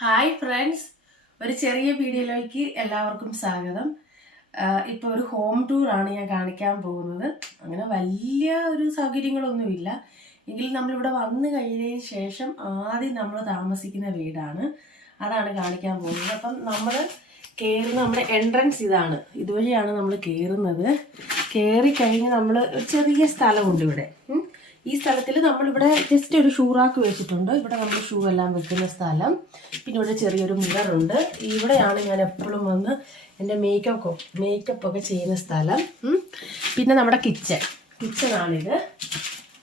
Hi friends. ഒരു ചെറിയ വീഡിയോയിലേക്ക് എല്ലാവർക്കും സ്വാഗതം. ഇപ്പോൾ ഒരു ഹോം ടൂർ ആണ് ഞാൻ കാണിക്കാൻ പോകുന്നത്. അങ്ങനെ വലിയ ഒരു സൗകര്യങ്ങളൊന്നുമില്ല. എങ്കിലും നമ്മളിവിടെ വന്നു കഴിഞ്ഞതിന് ശേഷം ആദ്യം നമ്മൾ താമസിക്കുന്ന വീടാണ്. അതാണ് കാണിക്കാൻ പോകുന്നത്. അപ്പം നമ്മൾ കയറുന്ന നമ്മുടെ എൻട്രൻസ് ഇതാണ്. ഇതുവഴിയാണ് നമ്മൾ കയറുന്നത് കയറി കഴിഞ്ഞ് നമ്മൾ ചെറിയ സ്ഥലമുണ്ട് ഇവിടെ. ഈ സ്ഥലത്തിൽ നമ്മളിവിടെ ജസ്റ്റ് ഒരു ഷൂ റാക്ക് വെച്ചിട്ടുണ്ട്. ഇവിടെ നമ്മൾ ഷൂ എല്ലാം വെക്കുന്ന സ്ഥലം. പിന്നെ ഇവിടെ ചെറിയൊരു മിററുണ്ട് ഇവിടെയാണ് ഞാൻ എപ്പോഴും വന്ന് എന്റെ മേക്കപ്പ് മേക്കപ്പ് ഒക്കെ ചെയ്യുന്ന സ്ഥലം. പിന്നെ നമ്മുടെ കിച്ചൺ കിച്ചണാണിത്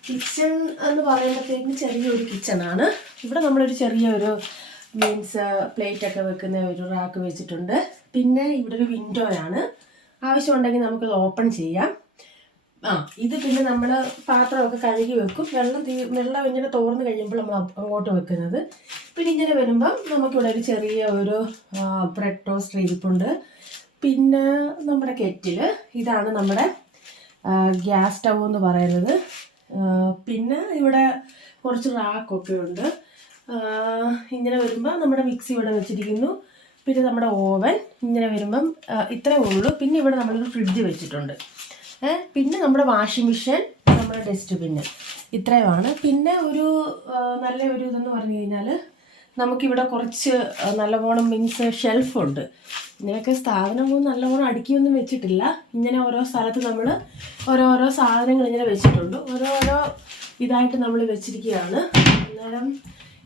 കിച്ചൺ എന്ന് പറയുമ്പോഴത്തേക്കും ചെറിയൊരു കിച്ചണാണ് ഇവിടെ നമ്മളൊരു ചെറിയൊരു മീൻസ് പ്ലേറ്റ് ഒക്കെ വെക്കുന്ന ഒരു റാക്ക് വെച്ചിട്ടുണ്ട്. പിന്നെ ഇവിടെ ഒരു വിൻഡോയാണ് ആവശ്യമുണ്ടെങ്കിൽ നമുക്കത് ഓപ്പൺ ചെയ്യാം. ആ ഇത് പിന്നെ നമ്മൾ പാത്രമൊക്കെ കഴുകി വെക്കും. വെള്ളം തീ വെള്ളം ഇങ്ങനെ തോർന്ന് കഴിയുമ്പോൾ നമ്മൾ അങ്ങോട്ട് വെക്കുന്നത്. പിന്നെ ഇങ്ങനെ വരുമ്പം നമുക്കിവിടെ ഒരു ചെറിയ ഒരു ബ്രെഡ് ടോസ്റ്റർ ഇരിപ്പുണ്ട്. പിന്നെ നമ്മുടെ കെറ്റിൽ ഇതാണ് നമ്മുടെ ഗ്യാസ് സ്റ്റൗ എന്ന് പറയുന്നത്. പിന്നെ ഇവിടെ കുറച്ച് റാക്കൊക്കെ ഉണ്ട്. ഇങ്ങനെ വരുമ്പോൾ നമ്മുടെ മിക്സി ഇവിടെ വെച്ചിരിക്കുന്നു. പിന്നെ നമ്മുടെ ഓവൻ ഇങ്ങനെ വരുമ്പം ഇത്രേ ഉള്ളൂ. പിന്നെ ഇവിടെ നമ്മളൊരു ഫ്രിഡ്ജ് വെച്ചിട്ടുണ്ട്. പിന്നെ നമ്മുടെ വാഷിംഗ് മെഷീൻ നമ്മുടെ ഡസ്റ്റ്ബിന്ന് ഇത്രയുമാണ്. പിന്നെ ഒരു നല്ല ഒരു ഇതെന്ന് പറഞ്ഞു കഴിഞ്ഞാൽ നമുക്കിവിടെ കുറച്ച് നല്ലവണ്ണം മീൻസ് ഷെൽഫുണ്ട് ഇങ്ങനെയൊക്കെ സ്ഥാപനമൊന്നും നല്ലവണ്ണം അടുക്കിയൊന്നും വെച്ചിട്ടില്ല. ഇങ്ങനെ ഓരോ സ്ഥലത്ത് നമ്മൾ ഓരോരോ സാധനങ്ങൾ ഇങ്ങനെ വെച്ചിട്ടുണ്ട്. ഓരോരോ ഇതായിട്ട് നമ്മൾ വെച്ചിരിക്കുകയാണ്. അന്നേരം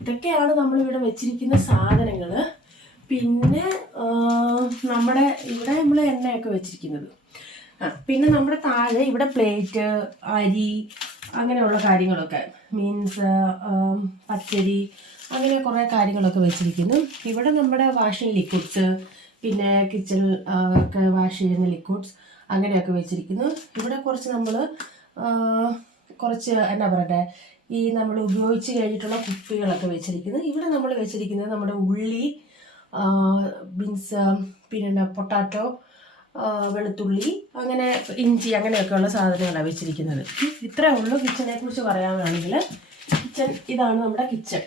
ഇതൊക്കെയാണ് നമ്മളിവിടെ വെച്ചിരിക്കുന്ന സാധനങ്ങൾ പിന്നെ നമ്മുടെ ഇവിടെ നമ്മൾ എണ്ണയൊക്കെ വെച്ചിരിക്കുന്നത്. പിന്നെ നമ്മുടെ താഴെ ഇവിടെ പ്ലേറ്റ് അരി അങ്ങനെയുള്ള കാര്യങ്ങളൊക്കെ. മീൻസ് പച്ചരി അങ്ങനെ കുറേ കാര്യങ്ങളൊക്കെ വെച്ചിരിക്കുന്നു. ഇവിടെ നമ്മുടെ വാഷിംഗ് ലിക്വിഡ്സ് പിന്നെ കിച്ചൺ ഒക്കെ വാഷ് ചെയ്യുന്ന ലിക്വിഡ്സ് അങ്ങനെയൊക്കെ വെച്ചിരിക്കുന്നു. ഇവിടെ കുറച്ച് നമ്മൾ കുറച്ച് എന്നാ പറയട്ടെ ഈ നമ്മൾ ഉപയോഗിച്ച് കഴിഞ്ഞിട്ടുള്ള കുപ്പികളൊക്കെ വെച്ചിരിക്കുന്നു. ഇവിടെ നമ്മൾ വെച്ചിരിക്കുന്നത് നമ്മുടെ ഉള്ളി ബീൻസ് പിന്നെ പൊട്ടാറ്റോ വെളുത്തുള്ളി അങ്ങനെ ഇഞ്ചി അങ്ങനെയൊക്കെയുള്ള സാധനങ്ങളാണ് വെച്ചിരിക്കുന്നത്. ഇത്രയേ ഇത്രേ ഉള്ളൂ കിച്ചനെ കുറിച്ച് പറയാനാണെങ്കിൽ. കിച്ചൺ ഇതാണ് നമ്മുടെ കിച്ചൺ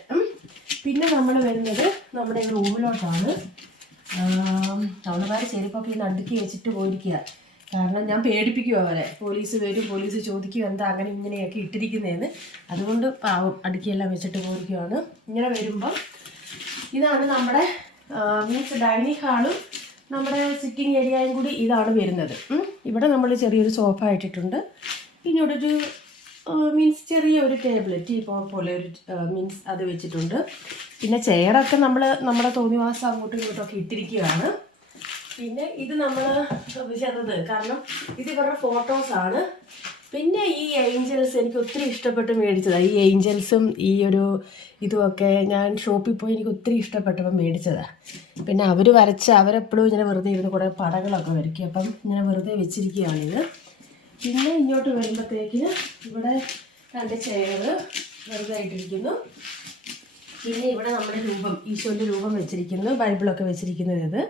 പിന്നെ നമ്മൾ വരുന്നത് നമ്മുടെ റൂമിലോട്ടാണ് അവളുമാരെ ചെരുപ്പൊക്കെ ഈ നടുക്കി വെച്ചിട്ട് പോയിരിക്കുക കാരണം ഞാൻ പേടിപ്പിക്കും അവരെ. പോലീസ് വരും പോലീസ് ചോദിക്കും എന്താ അങ്ങനെ ഇങ്ങനെയൊക്കെ ഇട്ടിരിക്കുന്നതെന്ന് അതുകൊണ്ട് പാവം അടുക്കിയെല്ലാം വെച്ചിട്ട് പോയിരിക്കുകയാണ് ഇങ്ങനെ വരുമ്പം ഇതാണ് നമ്മുടെ മീൻസ് ഡൈനിങ് ഹാളും നമ്മുടെ സിറ്റിംഗ് ഏരിയയും കൂടി ഇതാണ് വരുന്നത്. ഇവിടെ നമ്മൾ ചെറിയൊരു സോഫ ഇട്ടിട്ടുണ്ട്. പിന്നെ ഇവിടെ ഒരു മീൻസ് ചെറിയ ഒരു ടേബിൾ ടീപ്പോ പോലെ ഒരു മീൻസ് അത് വെച്ചിട്ടുണ്ട്. പിന്നെ ചെയറൊക്കെ നമ്മൾ നമ്മുടെ തോന്നിവാസം അങ്ങോട്ടും ഇങ്ങോട്ടൊക്കെ ഇട്ടിരിക്കുകയാണ്. പിന്നെ ഇത് നമ്മൾ ചെറുത് കാരണം ഇത് ഇവരുടെ ഫോട്ടോസാണ് പിന്നെ ഈ ഏഞ്ചൽസ് എനിക്ക് ഒത്തിരി ഇഷ്ടപ്പെട്ട് മേടിച്ചതാണ് ഈ ഏഞ്ചൽസും ഈ ഒരു ഇതുമൊക്കെ ഞാൻ ഷോപ്പിൽ പോയി എനിക്ക് ഒത്തിരി ഇഷ്ടപ്പെട്ടപ്പോൾ മേടിച്ചതാണ് പിന്നെ അവർ വരച്ച അവരെപ്പോഴും ഇങ്ങനെ വെറുതെ ഇരുന്ന് കുറേ പടകളൊക്കെ വരയ്ക്കും. അപ്പം ഇങ്ങനെ വെറുതെ വെച്ചിരിക്കുകയാണിത് പിന്നെ ഇങ്ങോട്ട് വരുമ്പോഴത്തേക്കിന് ഇവിടെ രണ്ട് ചെയർ വെറുതെ ആയിട്ടിരിക്കുന്നു പിന്നെ ഇവിടെ നമ്മുടെ രൂപം ഈശോന്റെ രൂപം വെച്ചിരിക്കുന്നു. ബൈബിളൊക്കെ വെച്ചിരിക്കുന്നത് ഇത്.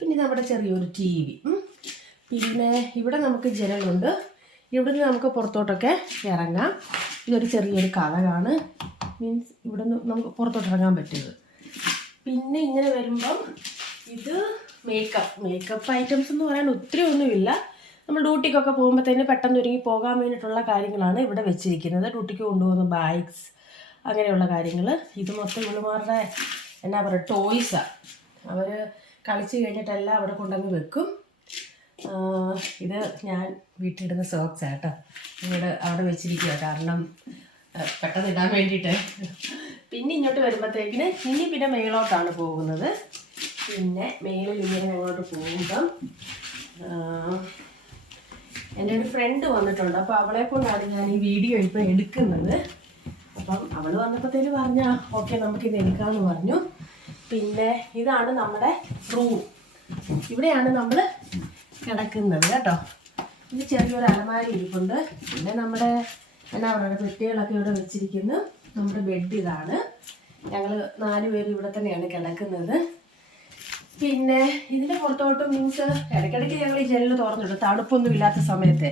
പിന്നെ നമ്മുടെ ചെറിയൊരു ടി വി. പിന്നെ ഇവിടെ നമുക്ക് ജനലുണ്ട്. ഇവിടുന്ന് നമുക്ക് പുറത്തോട്ടൊക്കെ ഇറങ്ങാം. ഇതൊരു ചെറിയൊരു കഥകാണ് മീൻസ് ഇവിടെ നിന്ന് നമുക്ക് പുറത്തോട്ട് ഇറങ്ങാൻ പറ്റുന്നത് പിന്നെ ഇങ്ങനെ വരുമ്പം ഇത് മേക്കപ്പ് മേക്കപ്പ് ഐറ്റംസ് എന്ന് പറയാൻ ഒത്തിരി ഒന്നുമില്ല. നമ്മൾ ഡ്യൂട്ടിക്കൊക്കെ പോകുമ്പോഴത്തേന് പെട്ടെന്ന് ഒരുങ്ങി പോകാൻ വേണ്ടിയിട്ടുള്ള കാര്യങ്ങളാണ് ഇവിടെ വെച്ചിരിക്കുന്നത്. ഡ്യൂട്ടിക്ക് കൊണ്ടുപോകുന്ന ബാഗ്സ് അങ്ങനെയുള്ള കാര്യങ്ങൾ ഇത് മൊത്തം ഇവളുമാരുടെ എന്നാ പറയുക ടോയ്സാണ് അവർ കളിച്ച് കഴിഞ്ഞിട്ടെല്ലാം അവിടെ കൊണ്ടുവന്ന് വെക്കും. ഇത് ഞാൻ വീട്ടിലിടുന്ന സോക്സ് കേട്ടോ ഇവിടെ അവിടെ വെച്ചിരിക്കുക കാരണം പെട്ടെന്ന് ഇടാൻ വേണ്ടിയിട്ട്. പിന്നെ ഇങ്ങോട്ട് വരുമ്പോഴത്തേക്കിന് ഇനി പിന്നെ മേളോട്ടാണ് പോകുന്നത്. പിന്നെ മേളിൽ ഇങ്ങനെ അങ്ങോട്ട് പോകുമ്പം എന്റെ ഒരു ഫ്രണ്ട് വന്നിട്ടുണ്ട്. അപ്പോൾ അവളെ കൊണ്ടാണ് ഞാൻ ഈ വീഡിയോ ഇപ്പോൾ എടുക്കുന്നത്. അപ്പം അവൾ വന്നപ്പോഴത്തേന് പറഞ്ഞ ഓക്കെ നമുക്കിത് എടുക്കാമെന്ന് പറഞ്ഞു. പിന്നെ ഇതാണ് നമ്മുടെ റൂം ഇവിടെയാണ് നമ്മൾ കിടക്കുന്നത് കേട്ടോ. ഇത് ചെറിയൊരു അലമാരി ഇരിപ്പുണ്ട്. പിന്നെ നമ്മുടെ എന്നാ പറയുക പെട്ടികളൊക്കെ ഇവിടെ വെച്ചിരിക്കുന്നു. നമ്മുടെ ബെഡ് ഇതാണ്. ഞങ്ങൾ നാല് പേര് ഇവിടെ തന്നെയാണ് കിടക്കുന്നത്. പിന്നെ ഇതിന്റെ പുറത്തോട്ട് മീൻസ് ഇടയ്ക്കിടയ്ക്ക് ഞങ്ങൾ ഈ ജനൽ തുറന്നിടും. തണുപ്പൊന്നും ഇല്ലാത്ത സമയത്തെ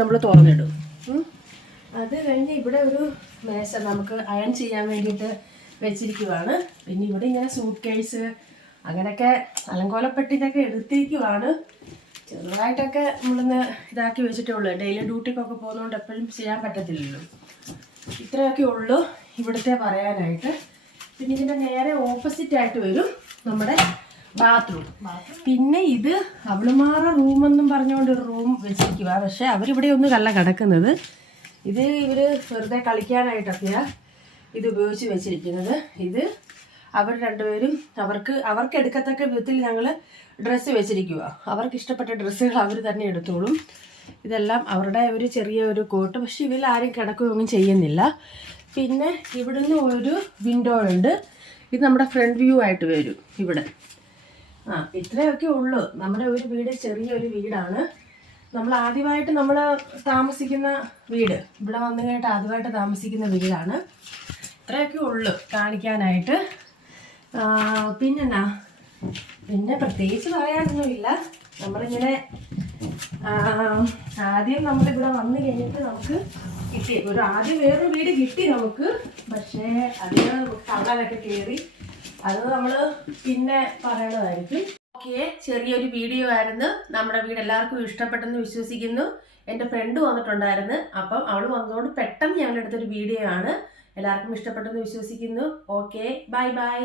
നമ്മൾ തുറന്നിടും. അത് കഴിഞ്ഞ് ഇവിടെ ഒരു മേശ നമുക്ക് അയൺ ചെയ്യാൻ വേണ്ടിയിട്ട് വെച്ചിരിക്കുവാണ്. പിന്നെ ഇവിടെ ഇങ്ങനെ സൂട്ട് കേസ് അങ്ങനെയൊക്കെ അലങ്കോലപ്പെട്ടിട്ടൊക്കെ എടുത്തിരിക്കുവാണ്. ചെറുതായിട്ടൊക്കെ നമ്മളിന്ന് ഇതാക്കി വെച്ചിട്ടേ ഉള്ളൂ ഡെയിലി ഡ്യൂട്ടിക്കൊക്കെ പോകുന്നതുകൊണ്ട് എപ്പോഴും ചെയ്യാൻ പറ്റത്തില്ലല്ലോ. ഇത്രയൊക്കെ ഉള്ളൂ ഇവിടുത്തെ പറയാനായിട്ട്. പിന്നെ ഇതിന്റെ നേരെ ഓപ്പോസിറ്റ് ആയിട്ട് വരും നമ്മുടെ ബാത്റൂം പിന്നെ ഇത് അവളുമാറ റൂമെന്നും പറഞ്ഞുകൊണ്ട് ഒരു റൂം വെച്ചിരിക്കുക പക്ഷെ അവരിവിടെ ഒന്നും കല്ല കിടക്കുന്നത്. ഇത് ഇവർ വെറുതെ കളിക്കാനായിട്ടൊക്കെയാണ് ഇത് ഉപയോഗിച്ച് വെച്ചിരിക്കുന്നത്. ഇത് അവർ രണ്ടുപേരും അവർക്ക് അവർക്ക് എടുക്കത്തക്ക വിധത്തിൽ ഞങ്ങൾ ഡ്രസ്സ് വെച്ചിരിക്കുക അവർക്ക് ഇഷ്ടപ്പെട്ട ഡ്രസ്സുകൾ അവർ തന്നെ എടുത്തോളും. ഇതെല്ലാം അവരുടെ ഒരു ചെറിയ ഒരു കോട്ട്. പക്ഷെ ഇവരിൽ ആരും കിടക്കുകയൊന്നും ചെയ്യുന്നില്ല. പിന്നെ ഇവിടുന്ന് ഒരു വിൻഡോ ഉണ്ട്. ഇത് നമ്മുടെ ഫ്രണ്ട് വ്യൂ ആയിട്ട് വരും ഇവിടെ. ആ ഇത്രയൊക്കെ ഉള്ളൂ. നമ്മുടെ ഒരു വീട് ചെറിയൊരു വീടാണ്. നമ്മൾ ആദ്യമായിട്ട് നമ്മൾ താമസിക്കുന്ന വീട്. ഇവിടെ വന്നു കഴിഞ്ഞിട്ട് ആദ്യമായിട്ട് താമസിക്കുന്ന വീടാണ്. ഇത്രയൊക്കെ ഉള്ളു കാണിക്കാനായിട്ട്. പിന്നെന്നാ? പിന്നെ പ്രത്യേകിച്ച് പറയാനൊന്നുമില്ല. നമ്മളിങ്ങനെ ആദ്യം നമ്മളിവിടെ വന്നു കഴിഞ്ഞിട്ട് നമുക്ക് കിട്ടി. ഒരു ആദ്യം വേറൊരു വീട് കിട്ടി നമുക്ക്. പക്ഷേ അതിന് കള്ളനൊക്കെ കയറി അത് നമ്മൾ പിന്നെ പറയണതായിരിക്കും. ഓക്കെ ചെറിയൊരു വീഡിയോ ആയിരുന്നു. നമ്മുടെ വീട് എല്ലാവർക്കും ഇഷ്ടപ്പെട്ടെന്ന് വിശ്വസിക്കുന്നു. എന്റെ ഫ്രണ്ട് വന്നിട്ടുണ്ടായിരുന്നു. അപ്പം അവൾ വന്നതുകൊണ്ട് പെട്ടെന്ന് ഞങ്ങളെടുത്തൊരു വീഡിയോ ആണ്. എല്ലാവർക്കും ഇഷ്ടപ്പെട്ടെന്ന് വിശ്വസിക്കുന്നു. Okay bye bye.